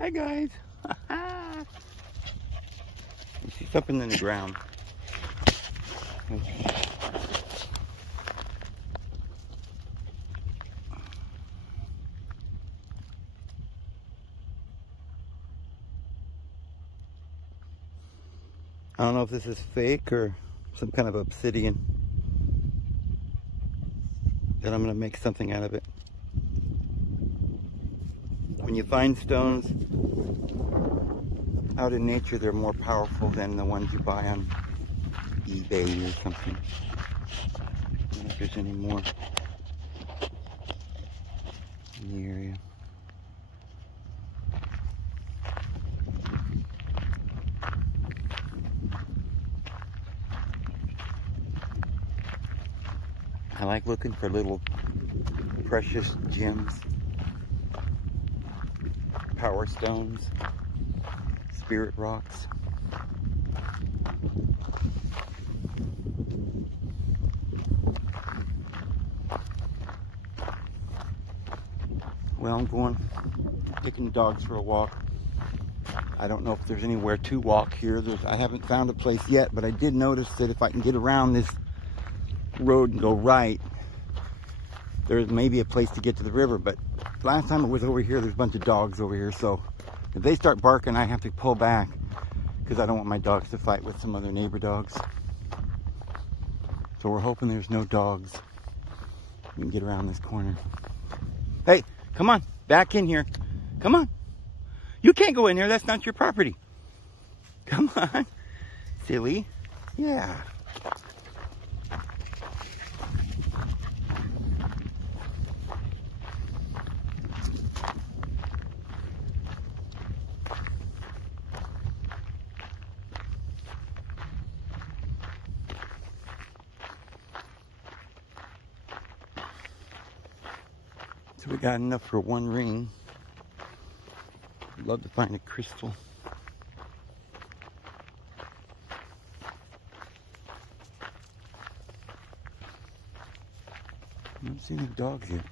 Hi guys. She's up in the ground. I don't know if this is fake or some kind of obsidian, but I'm going to make something out of it. When you find stones out in nature, they're more powerful than the ones you buy on eBay or something. I don't know if there's any more in the area. I like looking for little precious gems, power stones, spirit rocks. Well, I'm taking the dogs for a walk. I don't know if there's anywhere to walk here. I haven't found a place yet, but I did notice that if I can get around this road and go right, there's maybe a place to get to the river. But last time I was over here, there's a bunch of dogs over here, so if they start barking, I have to pull back because I don't want my dogs to fight with some other neighbor dogs. So we're hoping there's no dogs. We can get around this corner. Hey, come on, back in here. Come on. You can't go in there, that's not your property. Come on, silly. Yeah. So we got enough for one ring. I'd love to find a crystal. I don't see any dogs yet.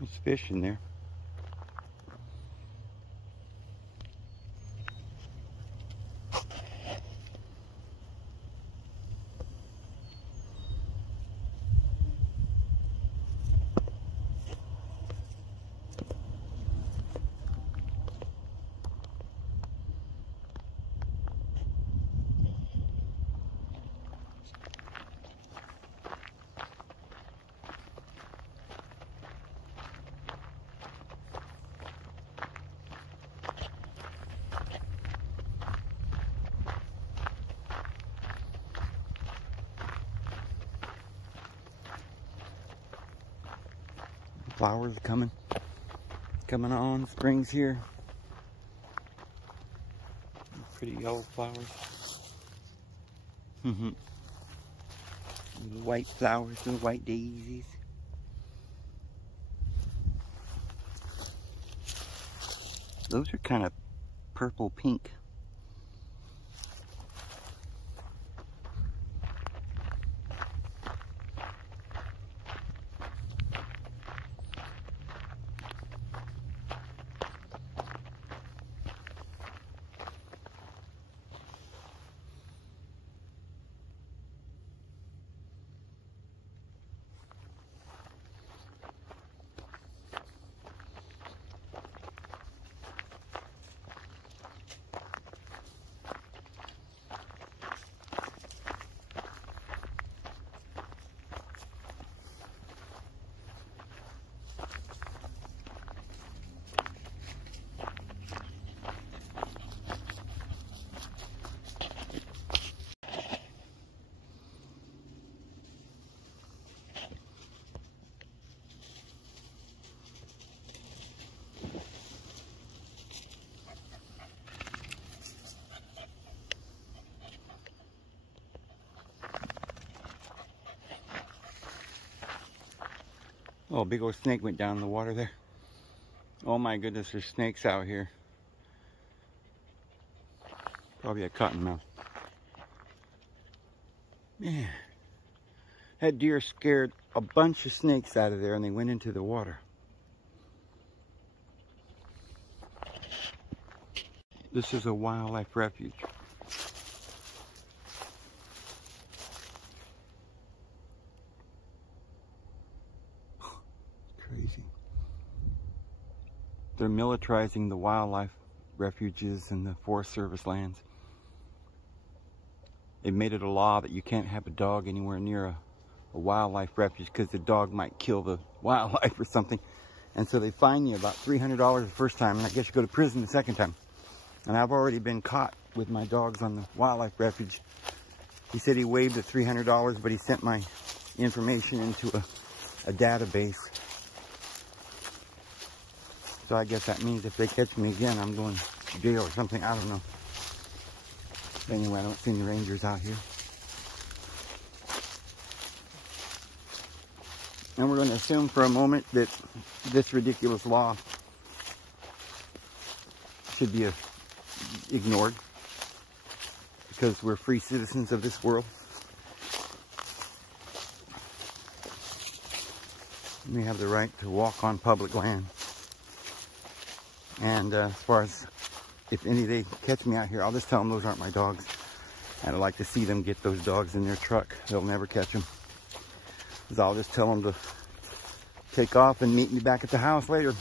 There's fish in there. Flowers coming on. Spring's here. Pretty yellow flowers. Little white flowers, little white daisies. Those are kind of purple pink. Oh, a big old snake went down in the water there. Oh my goodness, there's snakes out here. Probably a cottonmouth. Man, that deer scared a bunch of snakes out of there and they went into the water. This is a wildlife refuge. Crazy. They're militarizing the wildlife refuges and the Forest Service lands. They made it a law that you can't have a dog anywhere near a wildlife refuge because the dog might kill the wildlife or something. And so they fine you about $300 the first time, and I guess you go to prison the second time. And I've already been caught with my dogs on the wildlife refuge. He said he waived the $300, but he sent my information into a database. So I guess that means if they catch me again, I'm going to jail or something. I don't know. But anyway, I don't see any rangers out here. And we're going to assume for a moment that this ridiculous law should be ignored because we're free citizens of this world. We have the right to walk on public land. And as far as if any they catch me out here, I'll just tell them those aren't my dogs. And I'd like to see them get those dogs in their truck. They'll never catch them. So I'll just tell them to take off and meet me back at the house later.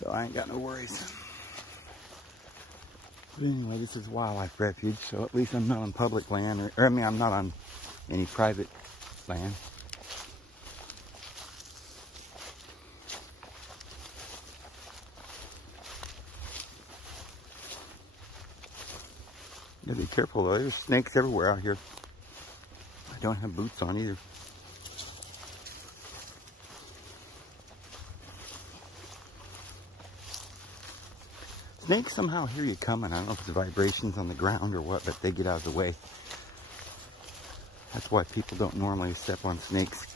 So I ain't got no worries. But anyway, this is wildlife refuge, so at least I'm not on public land, or I mean, I'm not on any private land. You gotta be careful though, there's snakes everywhere out here. I don't have boots on either. Snakes somehow hear you coming. I don't know if it's the vibrations on the ground or what, but they get out of the way. That's why people don't normally step on snakes.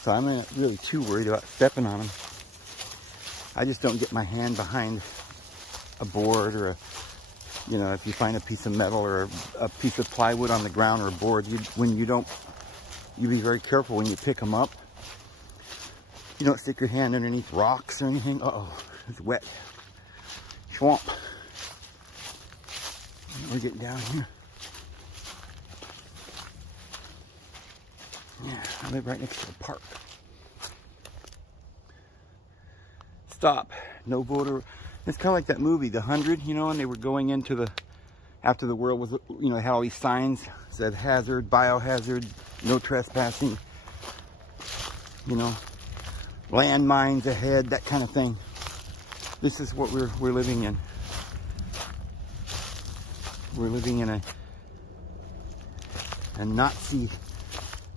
So I'm not really too worried about stepping on them. I just don't get my hand behind a board or you know, if you find a piece of metal or a piece of plywood on the ground or a board, you be very careful when you pick them up. You don't stick your hand underneath rocks or anything. Uh-oh, it's wet. Swamp. We're getting down here. Yeah, I live right next to a park. Stop. No voter. It's kind of like that movie, The 100, you know, and they were going into the, after the world was, you know, had all these signs, said hazard, biohazard, no trespassing, you know, landmines ahead, that kind of thing. This is what we're living in. We're living in a Nazi,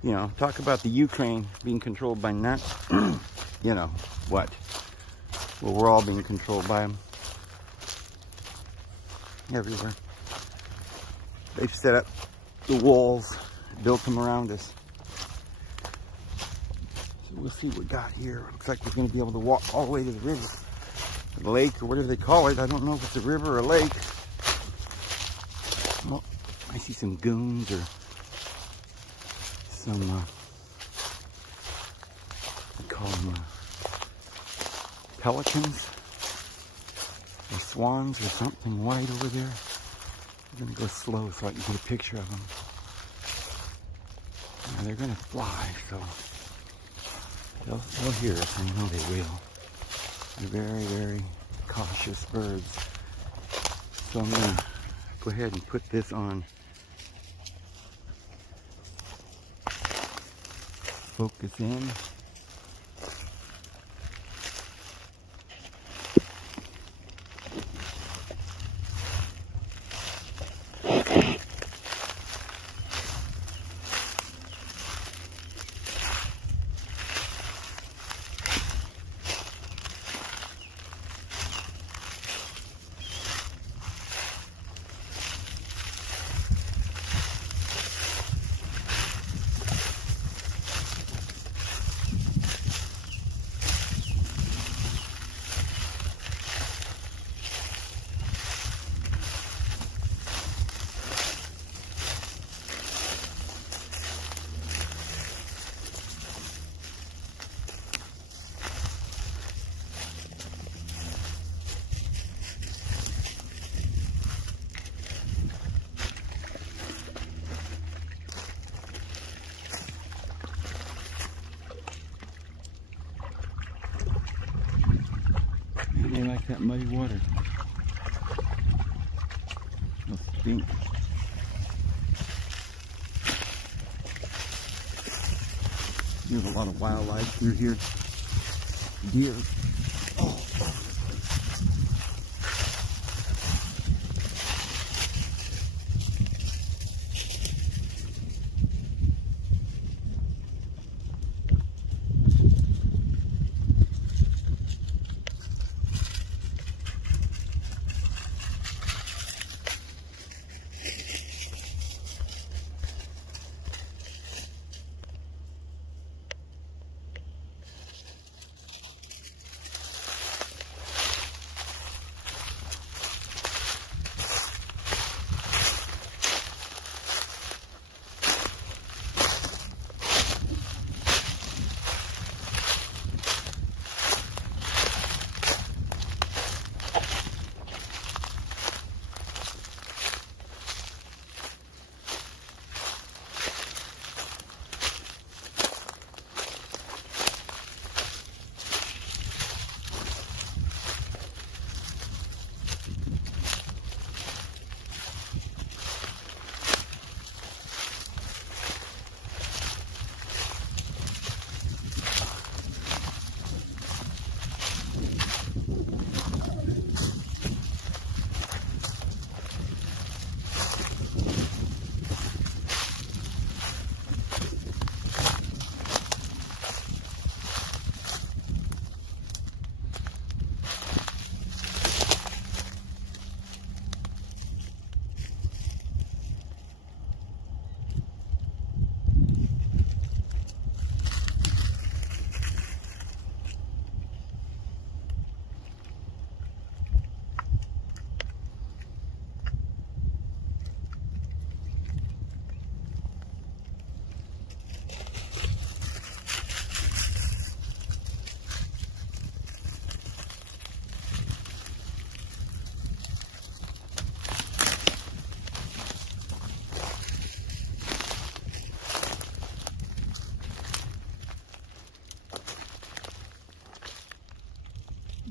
you know, talk about the Ukraine being controlled by Nazi, you know, what? Well, we're all being controlled by them. Everywhere. They've set up the walls, built them around us. So we'll see what we got here. Looks like we're going to be able to walk all the way to the river. The lake, or whatever they call it. I don't know if it's a river or a lake. Well, I see some goons or some, I call them pelicans or swans or something white over there. I'm going to go slow so I can get a picture of them. Now they're going to fly, so they'll hear us. I know they will. They're very, very cautious birds. So I'm going to go ahead and put this on focus in. like that muddy water. It'll stink. There's a lot of wildlife through here. Deer. Oh.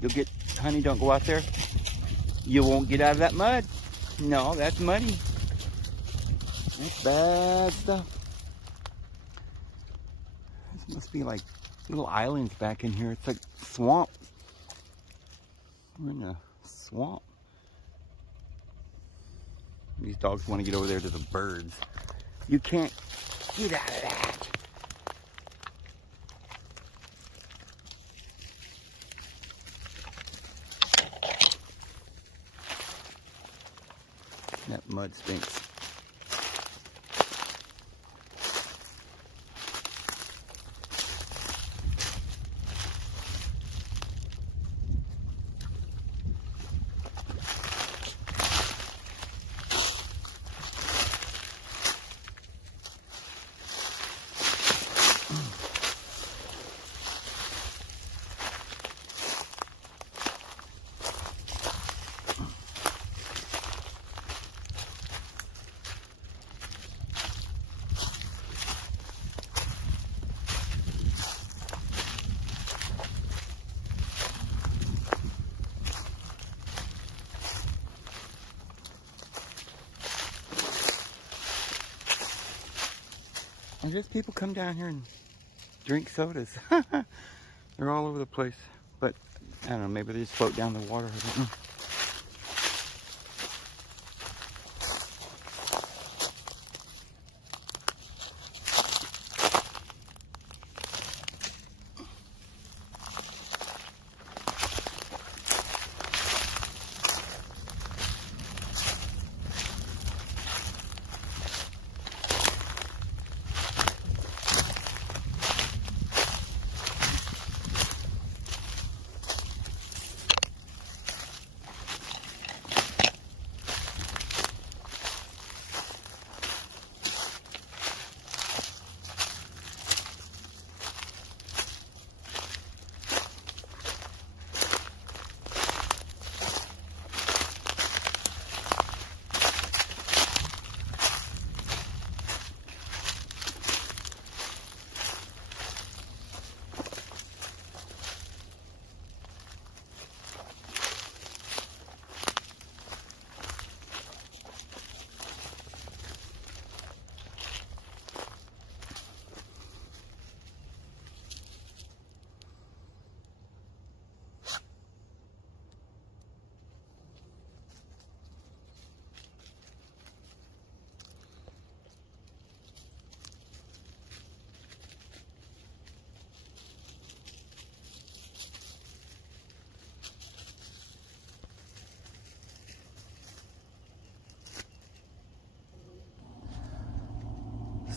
You'll get, honey, don't go out there. You won't get out of that mud. No, that's muddy. That's bad stuff. This must be like little islands back in here. It's like swamp. We're in a swamp. These dogs want to get over there to the birds. You can't get out of that. That mud stinks. I guess people come down here and drink sodas. They're all over the place. But, I don't know, maybe they just float down the water. I don't know.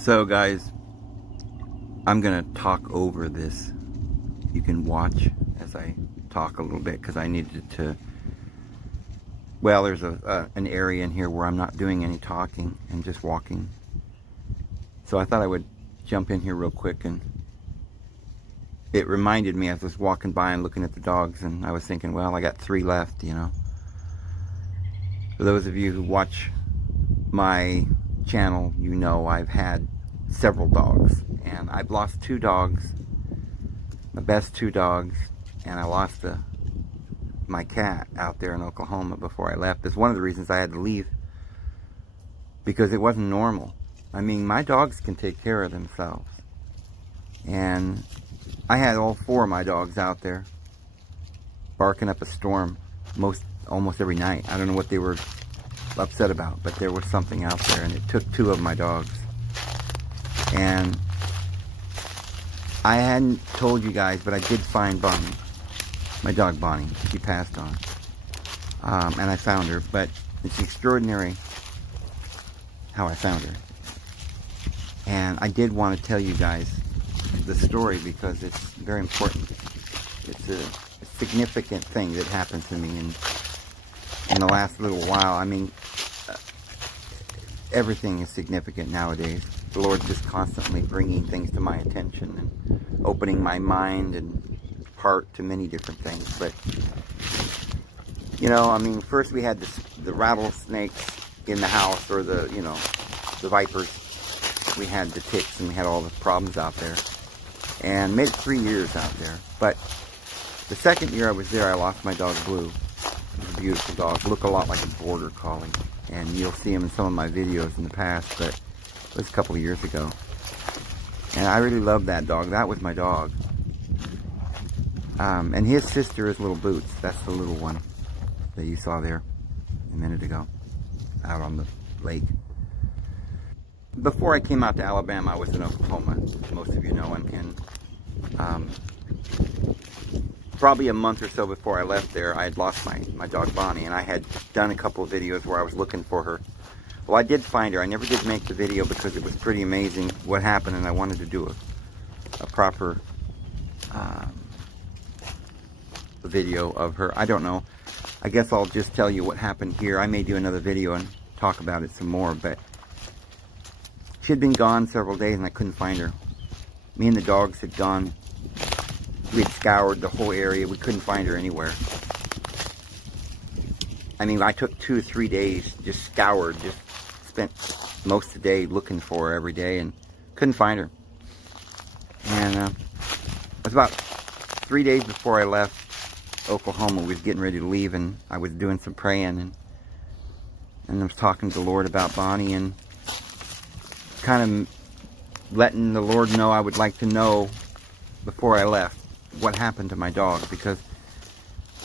So guys, I'm gonna talk over this. You can watch as I talk a little bit, because I needed to, well, there's an area in here where I'm not doing any talking and just walking. So I thought I would jump in here real quick, and it reminded me as I was walking by and looking at the dogs, and I was thinking, well, I got 3 left, you know. For those of you who watch my channel, you know I've had several dogs, and I've lost 2 dogs, my best 2 dogs, and I lost my cat out there in Oklahoma before I left. That's one of the reasons I had to leave, because it wasn't normal. I mean, my dogs can take care of themselves, and I had all 4 of my dogs out there barking up a storm almost every night. I don't know what they were upset about, but there was something out there, and it took 2 of my dogs. And I hadn't told you guys, but I did find Bonnie, my dog Bonnie. She passed on, and I found her. But it's extraordinary how I found her. And I did want to tell you guys the story, because it's very important. It's a significant thing that happened to me in the last little while. I mean, everything is significant nowadays. The Lord's just constantly bringing things to my attention and opening my mind and heart to many different things. But, you know, I mean, first we had the rattlesnakes in the house, or the, you know, the vipers. We had the ticks, and we had all the problems out there. And made it 3 years out there. But the second year I was there, I lost my dog Blue. He was a beautiful dog, looked a lot like a border collie. And you'll see him in some of my videos in the past, but it was a couple of years ago. And I really loved that dog. That was my dog. And his sister is Little Boots. That's the little one that you saw there a minute ago, out on the lake. Before I came out to Alabama, I was in Oklahoma, most of you know, and probably a month or so before I left there, I had lost my dog Bonnie, and I had done a couple of videos where I was looking for her. Well, I did find her. I never did make the video because it was pretty amazing what happened, and I wanted to do a proper video of her. I don't know. I guess I'll just tell you what happened here. I may do another video and talk about it some more, but she had been gone several days, and I couldn't find her. Me and the dogs had gone. We had scoured the whole area. We couldn't find her anywhere. I mean, I took 2 or 3 days, just scoured, just spent most of the day looking for her every day, and couldn't find her. And it was about 3 days before I left Oklahoma. We was getting ready to leave, and I was doing some praying, and I was talking to the Lord about Bonnie, and kind of letting the Lord know I would like to know before I left what happened to my dog, because,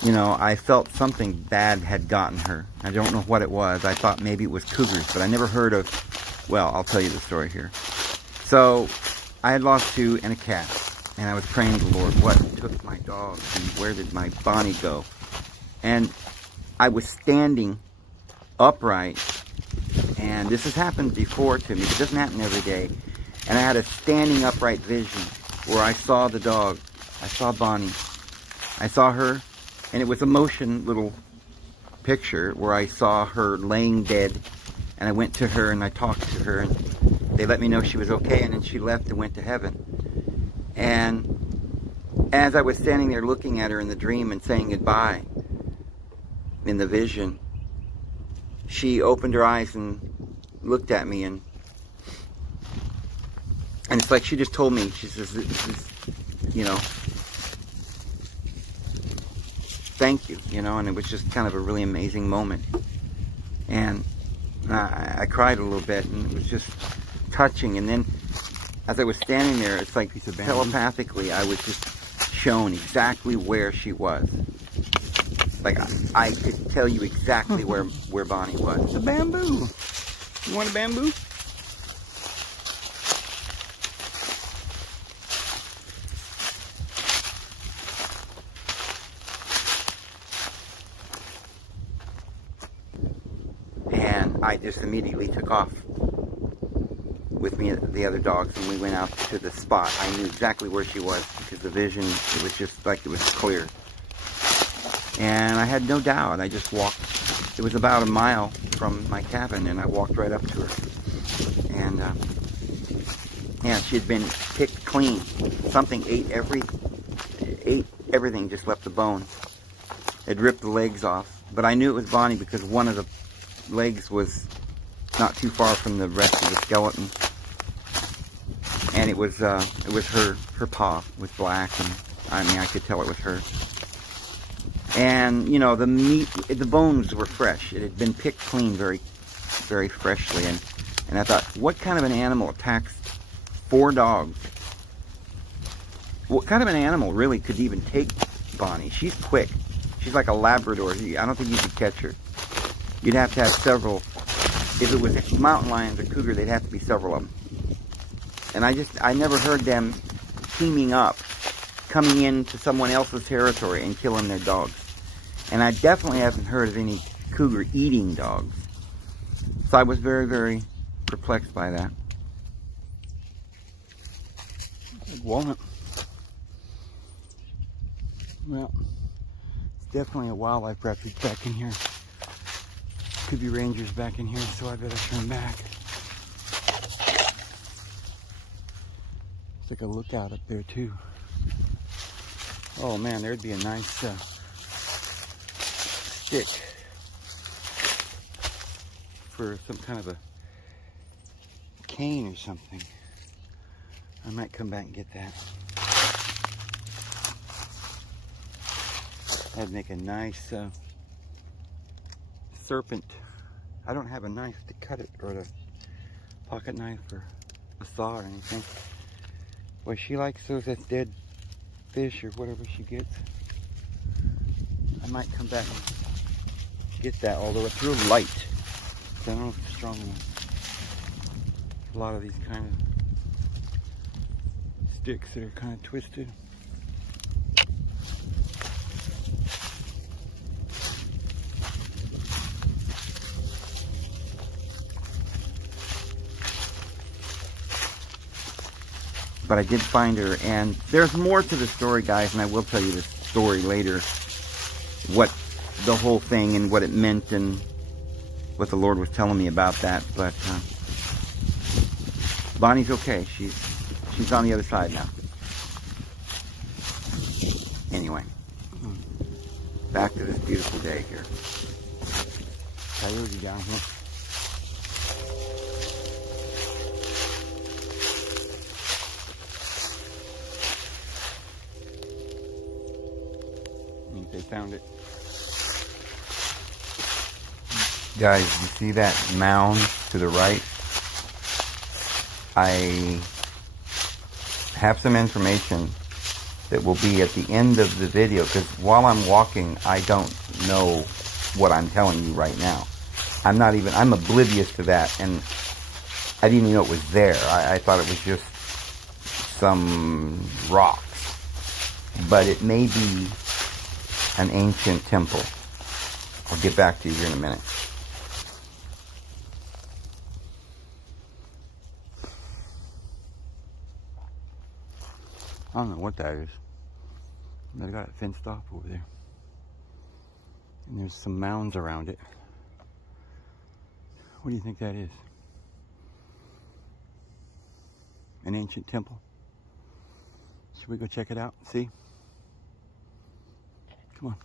you know, I felt something bad had gotten her. I don't know what it was. I thought maybe it was cougars, but I never heard of, well, I'll tell you the story here. So I had lost 2 and a cat, and I was praying to the Lord, what took my dog, and where did my Bonnie go? And I was standing upright, and this has happened before to me. It doesn't happen every day. And I had a standing upright vision where I saw the dog. I saw Bonnie. I saw her, and it was a motion little picture where I saw her laying dead, and I went to her and I talked to her, and they let me know she was okay, and then she left and went to heaven. And as I was standing there looking at her in the dream and saying goodbye in the vision, she opened her eyes and looked at me, and it's like she just told me, she says, you know, thank you, you know, and it was just kind of a really amazing moment. And I cried a little bit, and it was just touching. And then as I was standing there, it's like telepathically, I was just shown exactly where she was. Like, I could tell you exactly where Bonnie was. It's a bamboo. You want a bamboo? And I just immediately took off. with me, the other dogs, and we went out to the spot. I knew exactly where she was because the vision, it was just like it was clear. And I had no doubt. I just walked. It was about a mile from my cabin, and I walked right up to her. And yeah, she had been picked clean. Something ate everything, just left the bone. It ripped the legs off. But I knew it was Bonnie because one of the legs was not too far from the rest of the skeleton. And it was her paw was black, and I mean, I could tell it was her. And, you know, the meat, the bones were fresh. It had been picked clean very, very freshly. And I thought, what kind of an animal attacks 4 dogs? What kind of an animal really could even take Bonnie? She's quick. She's like a Labrador. I don't think you could catch her. You'd have to have several. If it was mountain lions or cougar, they'd have to be several of them. And I never heard them teaming up, coming into someone else's territory and killing their dogs. And I definitely haven't heard of any cougar eating dogs. So I was very, very perplexed by that. Walnut. Well, it's definitely a wildlife refuge back in here. Could be rangers back in here, so I better turn back. It's like a lookout up there too. Oh man, there'd be a nice stick for some kind of a cane or something. I might come back and get that. That'd make a nice serpent. I don't have a knife to cut it, or a pocket knife or a saw or anything. Boy, she likes those dead fish or whatever she gets. I might come back and get that, although it's real light. So I don't know if it's strong enough. A lot of these kind of sticks that are kind of twisted. But I did find her, and there's more to the story, guys, and I will tell you the story later, what the whole thing and what it meant and what the Lord was telling me about that. But Bonnie's okay. She's on the other side now. Anyway, back to this beautiful day here. Coyote down here. They found it. Guys, you see that mound to the right? I have some information that will be at the end of the video, because while I'm walking, I don't know what I'm telling you right now. I'm oblivious to that, and I didn't even know it was there. I thought it was just some rocks. But it may be an ancient temple. I'll get back to you here in a minute. I don't know what that is. They got it fenced off over there. And there's some mounds around it. What do you think that is? An ancient temple? Should we go check it out? See? Come on.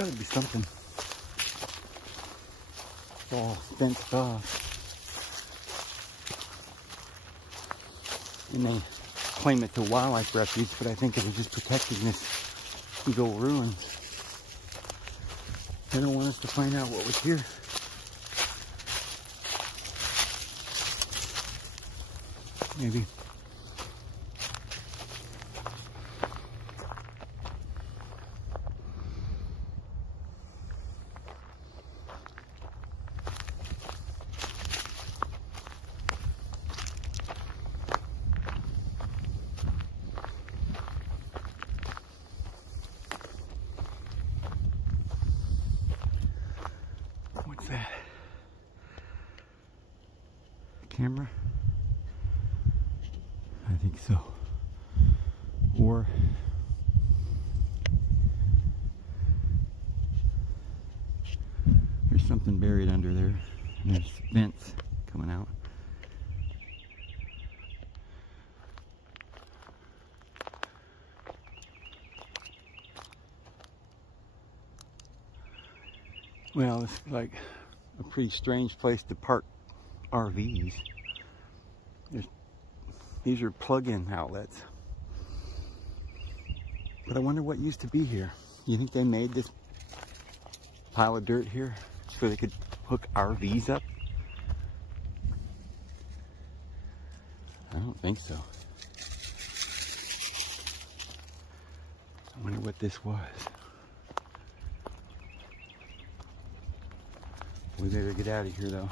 gotta be something. It's all fenced off. And they claim it's a wildlife refuge, but I think it was just protecting this big old ruins. They don't want us to find out what was here. Maybe. What's that? Camera? I think so. Or there's something buried under there. And there's vents coming out. Well, it's like a pretty strange place to park RVs. These are plug-in outlets. But I wonder what used to be here. You think they made this pile of dirt here so they could hook RVs up? I don't think so. I wonder what this was. We better get out of here though.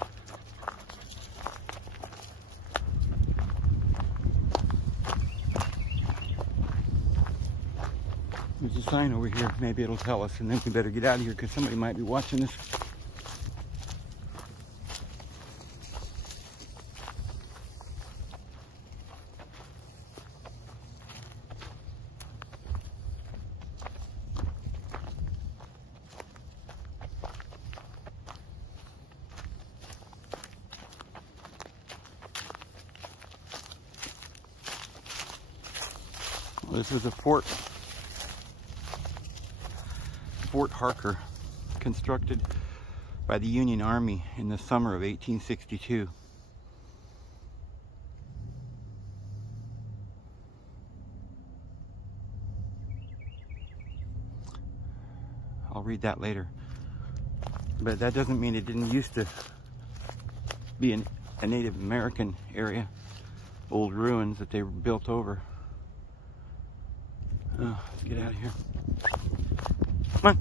There's a sign over here. Maybe it'll tell us, and then we better get out of here because somebody might be watching this. Well, this is a Fort Harker, constructed by the Union Army in the summer of 1862. I'll read that later. But that doesn't mean it didn't used to be a Native American area. Old ruins that they built over. Oh, let's get out of here. Come on.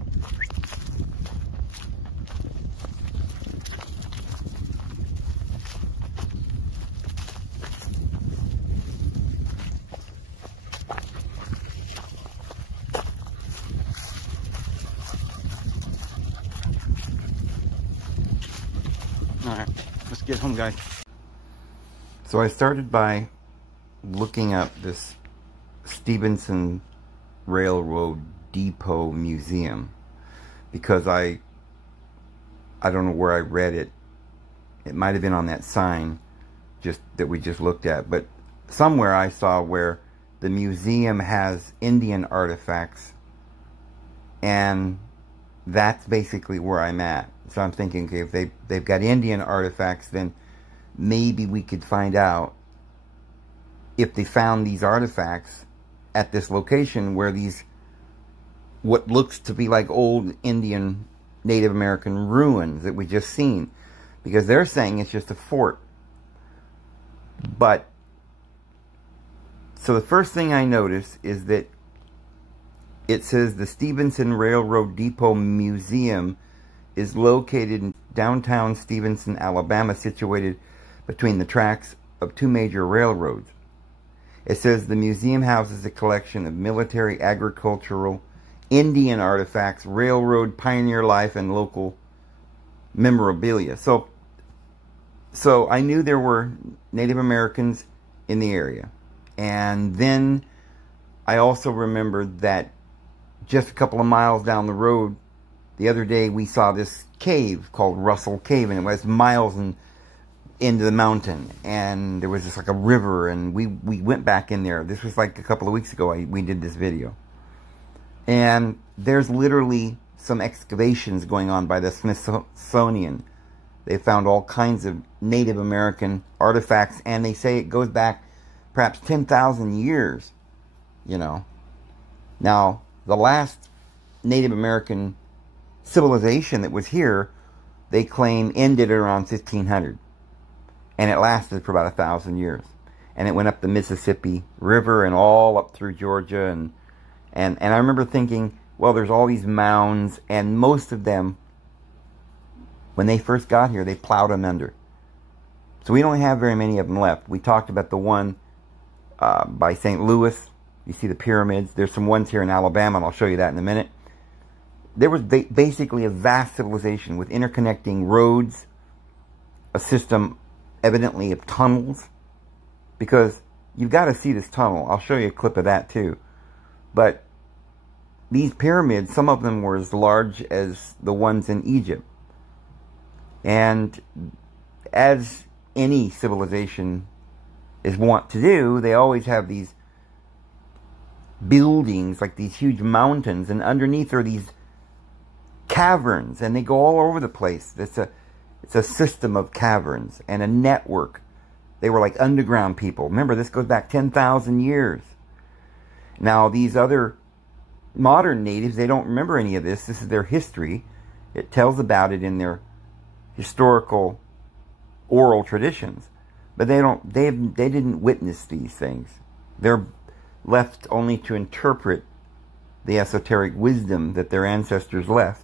All right, let's get home, guys. So I started by looking up this Stevenson Railroad Depot Museum because I don't know where I read it. It might have been on that sign that we just looked at, but somewhere I saw where the museum has Indian artifacts, and that's basically where I'm at. So I'm thinking, okay, if they've got Indian artifacts, then maybe we could find out if they found these artifacts at this location where these, what looks to be like old Indian Native American ruins that we just seen. Because they're saying it's just a fort. But, so the first thing I notice is that it says the Stevenson Railroad Depot Museum is located in downtown Stevenson, Alabama, situated between the tracks of two major railroads. It says the museum houses a collection of military, agricultural, Indian artifacts, railroad, pioneer life, and local memorabilia. So I knew there were Native Americans in the area. And then I also remembered that just a couple of miles down the road, the other day we saw this cave called Russell Cave, and it was miles into the mountain, and there was just like a river, and we went back in there. This was like a couple of weeks ago we did this video. And there's literally some excavations going on by the Smithsonian. They found all kinds of Native American artifacts, and they say it goes back perhaps 10,000 years, you know. Now, the last Native American civilization that was here, they claim ended around 1500. And it lasted for about 1,000 years. And it went up the Mississippi River and all up through Georgia. And I remember thinking, well, there's all these mounds, and most of them, when they first got here, they plowed them under. So we don't have very many of them left. We talked about the one by St. Louis. You see the pyramids. There's some ones here in Alabama, and I'll show you that in a minute. There was basically a vast civilization with interconnecting roads, a system evidently of tunnels, because you've got to see this tunnel. I'll show you a clip of that too. But these pyramids, some of them were as large as the ones in Egypt. And as any civilization is wont to do, they always have these buildings, like these huge mountains, and underneath are these caverns, and they go all over the place. It's a system of caverns and a network. They were like underground people. Remember, this goes back 10,000 years. Now, these other modern natives, they don't remember any of this. This is their history. It tells about it in their historical oral traditions. But they didn't witness these things. They're left only to interpret the esoteric wisdom that their ancestors left.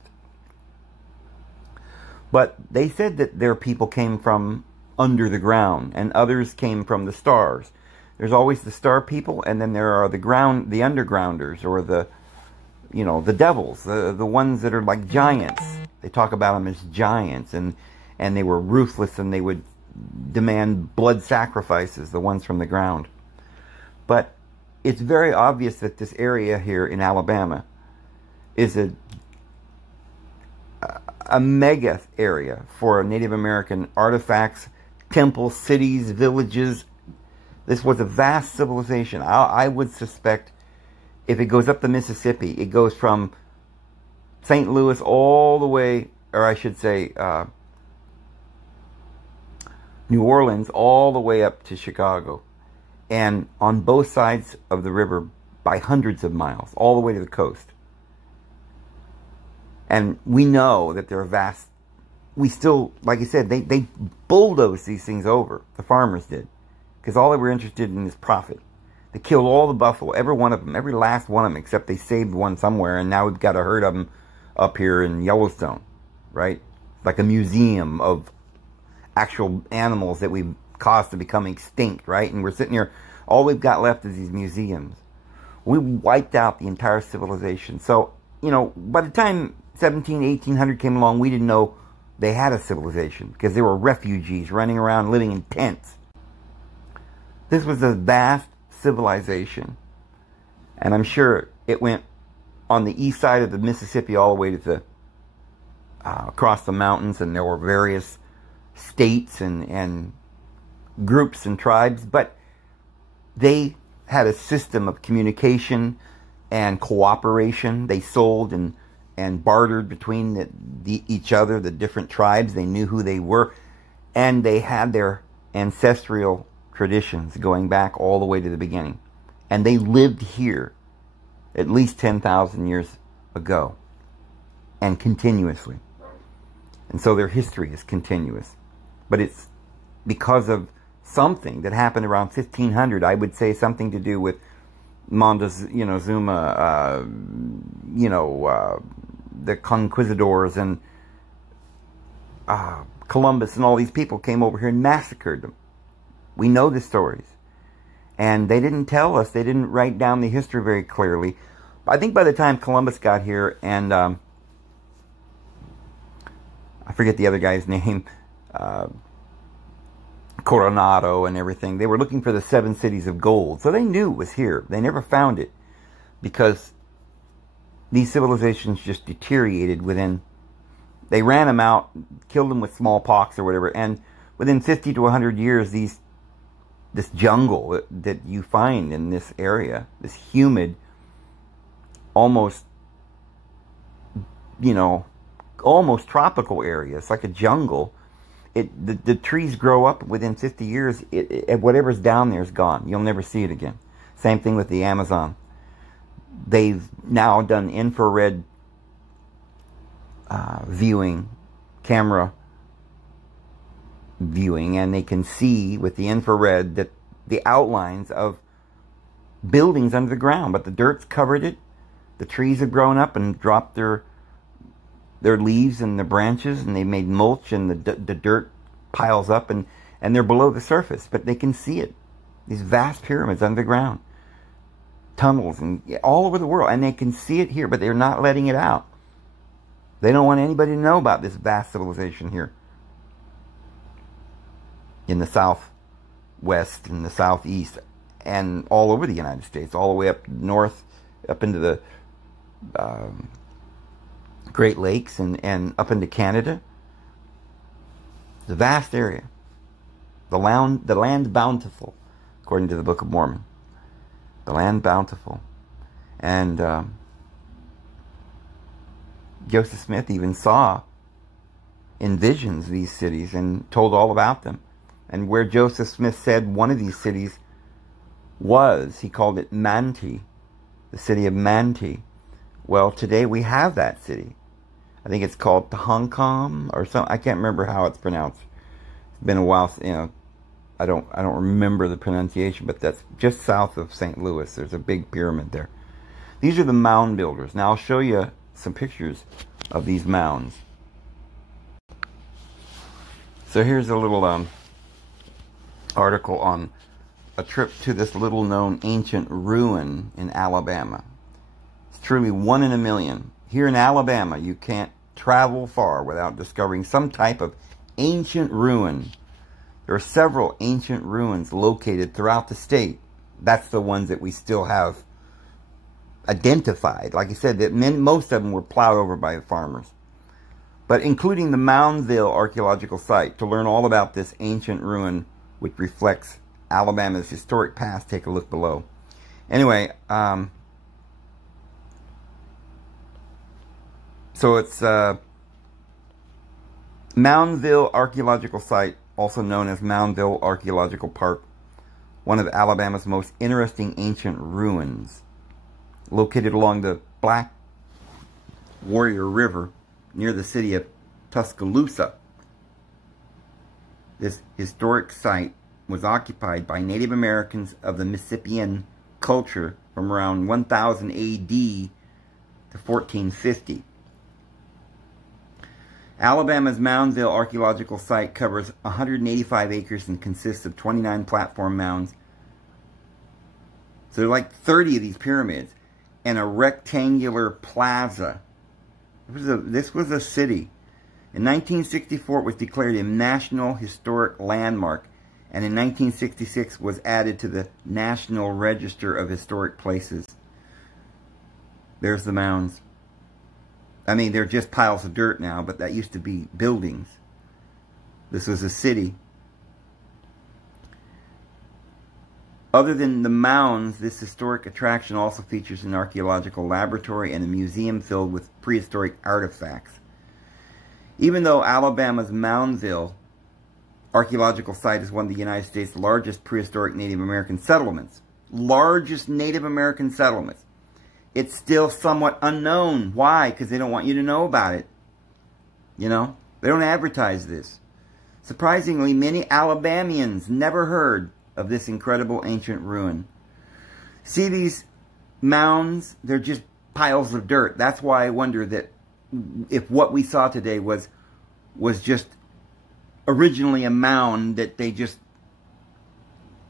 But they said that their people came from under the ground, and others came from the stars. There's always the star people, and then there are the undergrounders, or the devils, the ones that are like giants. They talk about them as giants, and they were ruthless, and they would demand blood sacrifices, the ones from the ground. But it's very obvious that this area here in Alabama is a mega area for Native American artifacts, temples, cities, villages. This was a vast civilization. I would suspect if it goes up the Mississippi, it goes from St. Louis all the way, or I should say New Orleans, all the way up to Chicago. And on both sides of the river by hundreds of miles, all the way to the coast. And we know that they're vast. We still, like I said, they bulldozed these things over. The farmers did. Because all they were interested in is profit. They killed all the buffalo, every one of them, every last one of them, except they saved one somewhere, and now we've got a herd of them up here in Yellowstone, right? Like a museum of actual animals that we've caused to become extinct, right? And we're sitting here, all we've got left is these museums. We wiped out the entire civilization. So, you know, by the time 1800 came along, we didn't know they had a civilization, because they were refugees running around living in tents. This was a vast civilization, and I'm sure it went on the east side of the Mississippi all the way to the across the mountains, and there were various states and groups and tribes, but they had a system of communication and cooperation. They sold and bartered between each other, the different tribes. They knew who they were, and they had their ancestral traditions going back all the way to the beginning. And they lived here at least 10,000 years ago, and continuously. And so their history is continuous. But it's because of something that happened around 1500, I would say something to do with Montezuma, the conquistadors, and Columbus, and all these people came over here and massacred them. We know the stories. And they didn't tell us, they didn't write down the history very clearly. I think by the time Columbus got here, and I forget the other guy's name, Coronado and everything, they were looking for the 7 cities of gold. So they knew it was here. They never found it, because these civilizations just deteriorated within. They ran them out, killed them with smallpox or whatever, and within 50 to 100 years, this jungle that you find in this area, this humid, almost you know, almost tropical area. It's like a jungle. The trees grow up within 50 years. Whatever's down there is gone. You'll never see it again. Same thing with the Amazon. They've now done infrared viewing, camera viewing, and they can see with the infrared that the outlines of buildings under the ground, but the dirt's covered it. The trees have grown up and dropped their leaves and the branches, and they made mulch, and the dirt piles up, and they're below the surface, but they can see it. These vast pyramids underground, tunnels, and all over the world, and they can see it here, but they're not letting it out. They don't want anybody to know about this vast civilization here in the southwest and the southeast, and all over the United States, all the way up north, up into the Great Lakes, and up into Canada. It's a vast area. The land bountiful, according to the Book of Mormon. The land bountiful. And Joseph Smith even saw in visions these cities and told all about them. And where Joseph Smith said one of these cities was, he called it Manti, the city of Manti. Well, today we have that city. I think it's called Tahankam or something. I can't remember how it's pronounced. It's been a while, you know. I don't remember the pronunciation, but that's just south of St. Louis. There's a big pyramid there. These are the mound builders. Now I'll show you some pictures of these mounds. So here's a little article on a trip to this little known ancient ruin in Alabama. It's truly one in a million. Here in Alabama, you can't travel far without discovering some type of ancient ruin. There are several ancient ruins located throughout the state. That's the ones that we still have identified. Like I said, that most of them were plowed over by farmers. But including the Moundville archaeological site, to learn all about this ancient ruin, which reflects Alabama's historic past, take a look below. Anyway, so it's Moundville Archaeological Site, also known as Moundville Archaeological Park, one of Alabama's most interesting ancient ruins, located along the Black Warrior River near the city of Tuscaloosa. This historic site was occupied by Native Americans of the Mississippian culture from around 1000 AD to 1450. Alabama's Moundville Archaeological Site covers 185 acres and consists of 29 platform mounds. So there are like 30 of these pyramids and a rectangular plaza. This was a city. In 1964, it was declared a National Historic Landmark, and in 1966 was added to the National Register of Historic Places. There's the mounds. I mean, they're just piles of dirt now, but that used to be buildings. This was a city. Other than the mounds, this historic attraction also features an archaeological laboratory and a museum filled with prehistoric artifacts. Even though Alabama's Moundville Archaeological Site is one of the United States' largest prehistoric Native American settlements, it's still somewhat unknown. Why? Because they don't want you to know about it. You know? They don't advertise this. Surprisingly, many Alabamians never heard of this incredible ancient ruin. See these mounds? They're just piles of dirt. That's why I wonder that if what we saw today was just originally a mound that they just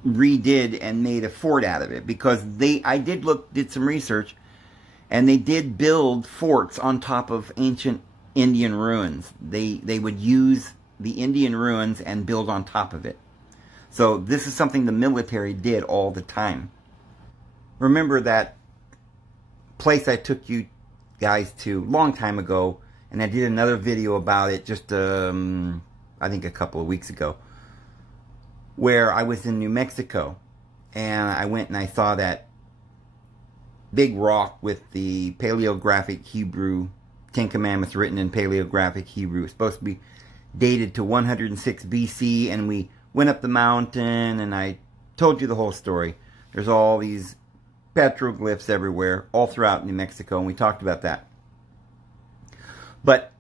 redid and made a fort out of it. Because I did some research, and they did build forts on top of ancient Indian ruins. They would use the Indian ruins and build on top of it. So this is something the military did all the time. Remember that place I took you guys to a long time ago, and I did another video about it just, I think a couple of weeks ago, where I was in New Mexico, and I went and I saw that big rock with the paleographic Hebrew Ten Commandments written in paleographic Hebrew. It's supposed to be dated to 106 BC, and we went up the mountain, and I told you the whole story. There's all these petroglyphs everywhere, all throughout New Mexico, and we talked about that. But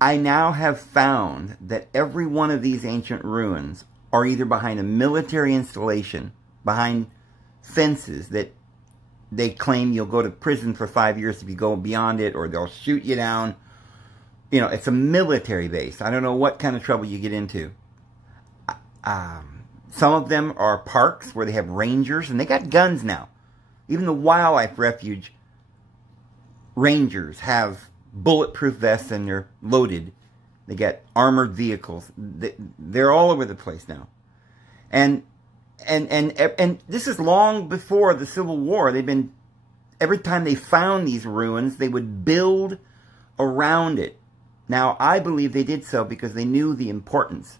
I now have found that every one of these ancient ruins are either behind a military installation, behind fences that they claim you'll go to prison for 5 years if you go beyond it, or they'll shoot you down. You know, it's a military base. I don't know what kind of trouble you get into. Some of them are parks where they have rangers, and they got guns now. Even the wildlife refuge rangers have bulletproof vests, and they're loaded. They got armored vehicles. They're all over the place now. And this is long before the Civil War. They've been, every time they found these ruins, they would build around it. Now, I believe they did so because they knew the importance.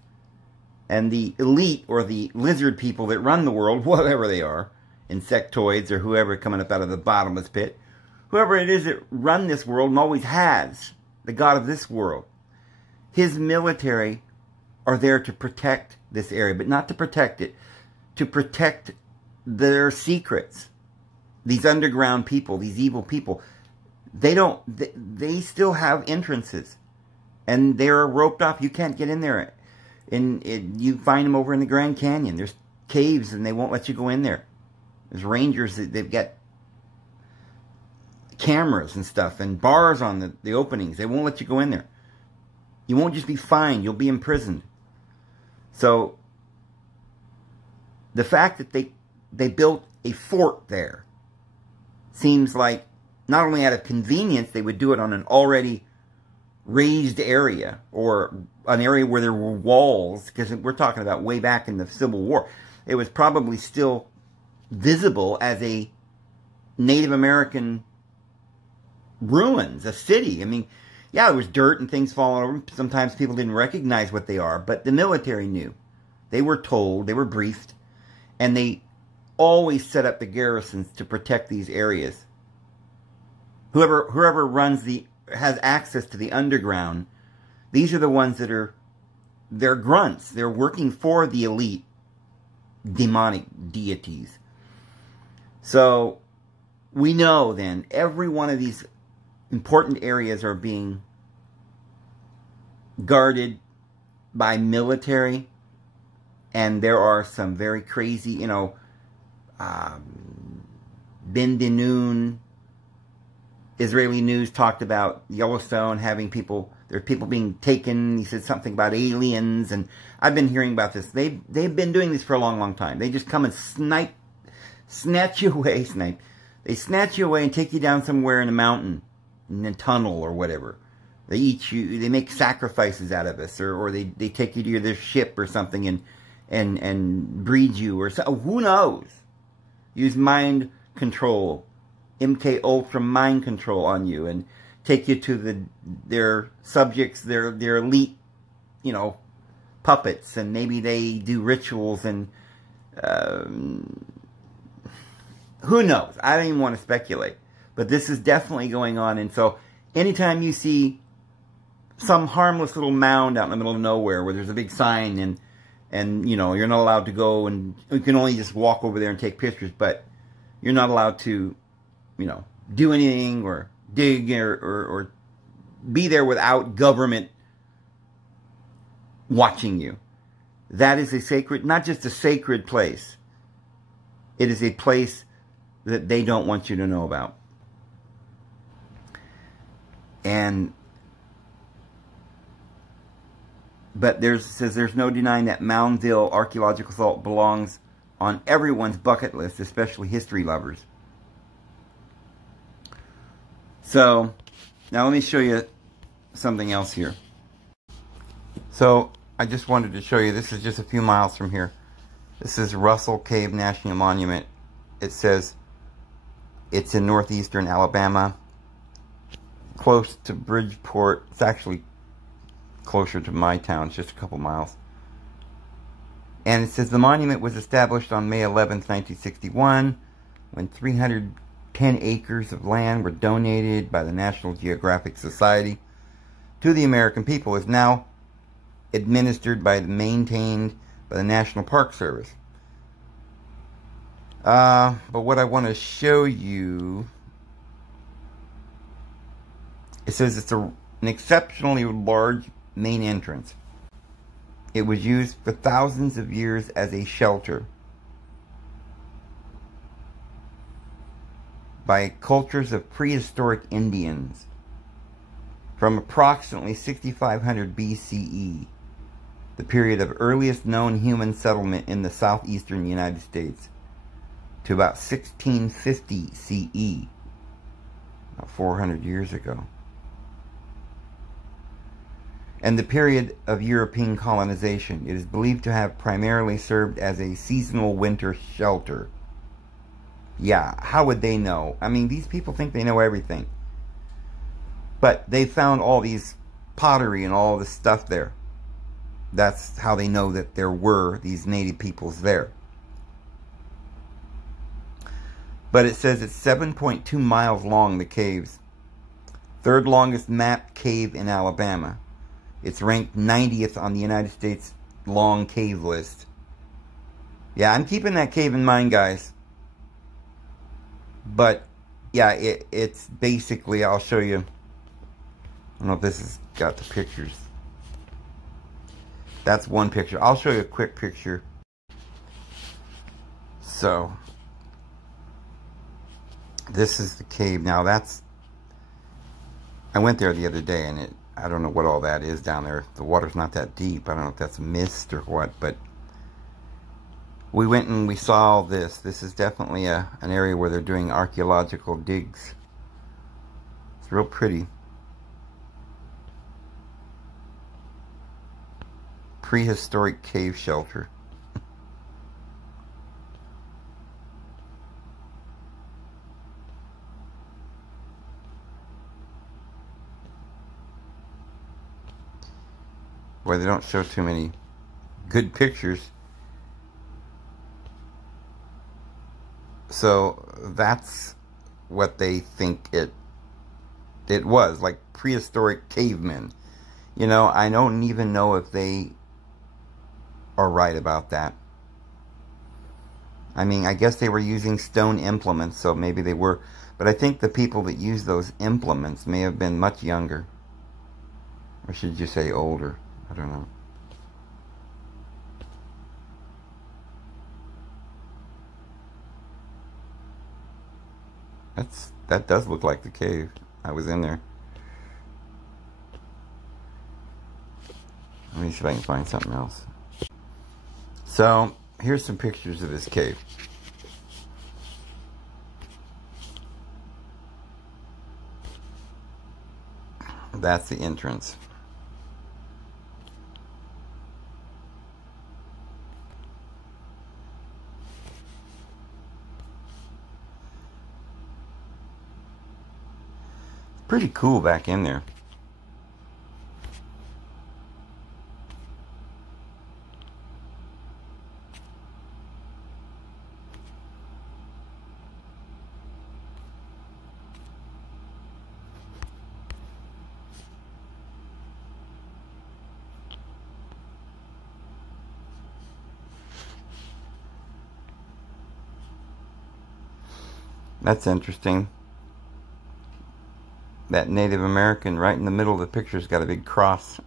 And the elite, or the lizard people that run the world, whatever they are, insectoids or whoever coming up out of the bottomless pit, whoever it is that run this world and always has, the God of this world, his military are there to protect this area, but not to protect it, to protect their secrets. These underground people, these evil people, they still have entrances, and they're roped off. You can't get in there. And you find them over in the Grand Canyon. There's caves, and they won't let you go in there. There's rangers, they've got cameras and stuff, and bars on the openings. They won't let you go in there. You won't just be fined, you'll be imprisoned. So, the fact that they built a fort there seems like, not only out of convenience, they would do it on an already raised area, or an area where there were walls, because we're talking about way back in the Civil War. It was probably still visible as a Native American ruins, a city. I mean, yeah, there was dirt and things falling over. Sometimes people didn't recognize what they are, but the military knew. They were told, they were briefed, and they always set up the garrisons to protect these areas. Whoever has access to the underground, these are the ones that they're grunts. They're working for the elite demonic deities. So we know then every one of these important areas are being guarded by military, and there are some very crazy, you know, Ben Dinoon, Israeli news talked about Yellowstone having people, there are people being taken. He said something about aliens, and I've been hearing about this. They've been doing this for a long, long time. They just come and snatch you away, They snatch you away and take you down somewhere in a mountain, in a tunnel or whatever. They eat you, they make sacrifices out of us, or they take you to their ship or something and breed you, or so, who knows? Use mind control, MK Ultra mind control on you, and take you to their subjects, their elite, you know, puppets, and maybe they do rituals, and who knows? I don't even want to speculate, but this is definitely going on. And so anytime you see some harmless little mound out in the middle of nowhere where there's a big sign, and you know, you're not allowed to go, and you can only just walk over there and take pictures, but you're not allowed to, you know, do anything or dig or be there without government watching you. That is a sacred, not just a sacred place. It is a place that they don't want you to know about. But says there's no denying that Moundville archaeological site belongs on everyone's bucket list, especially history lovers. So, now let me show you something else here. So, I just wanted to show you, this is just a few miles from here. This is Russell Cave National Monument. It says it's in northeastern Alabama, close to Bridgeport. It's actually closer to my town, it's just a couple miles. And it says the monument was established on May 11th, 1961, when 300 10 acres of land were donated by the National Geographic Society to the American people. Is now administered by maintained by the National Park Service. But what I want to show you, it says it's an exceptionally large main entrance. It was used for thousands of years as a shelter by cultures of prehistoric Indians from approximately 6500 BCE, the period of earliest known human settlement in the southeastern United States, to about 1650 CE, about 400 years ago, and the period of European colonization. It is believed to have primarily served as a seasonal winter shelter. Yeah, how would they know? I mean, these people think they know everything. But they found all these pottery and all this stuff there. That's how they know that there were these native peoples there. But it says it's 7.2 miles long, the caves. Third longest mapped cave in Alabama. It's ranked 90th on the United States long cave list. Yeah, I'm keeping that cave in mind, guys. But, yeah, it's basically, I'll show you. I don't know if this has got the pictures. That's one picture. I'll show you a quick picture. So, this is the cave. Now, that's, I went there the other day, and I don't know what all that is down there. The water's not that deep. I don't know if that's mist or what, but we went and we saw all this. This is definitely an area where they're doing archaeological digs. It's real pretty. Prehistoric cave shelter. Boy, they don't show too many good pictures. So that's what they think it was, like prehistoric cavemen. You know, I don't even know if they are right about that. I mean, I guess they were using stone implements, so maybe they were. But I think the people that used those implements may have been much younger. Or should you say older? I don't know. That does look like the cave. I was in there. Let me see if I can find something else. So, here's some pictures of this cave. That's the entrance. Pretty cool back in there. That's interesting. That Native American right in the middle of the picture's got a big cross.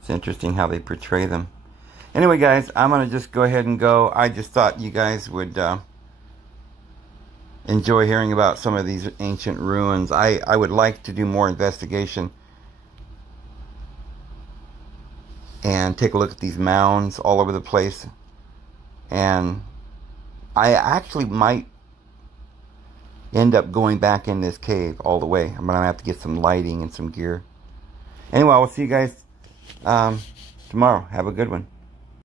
It's interesting how they portray them. Anyway, guys, I'm going to just go ahead and go. I just thought you guys would enjoy hearing about some of these ancient ruins. I would like to do more investigation and take a look at these mounds all over the place. And I actually might end up going back in this cave all the way. I'm going to have to get some lighting and some gear. Anyway, I will see you guys tomorrow. Have a good one.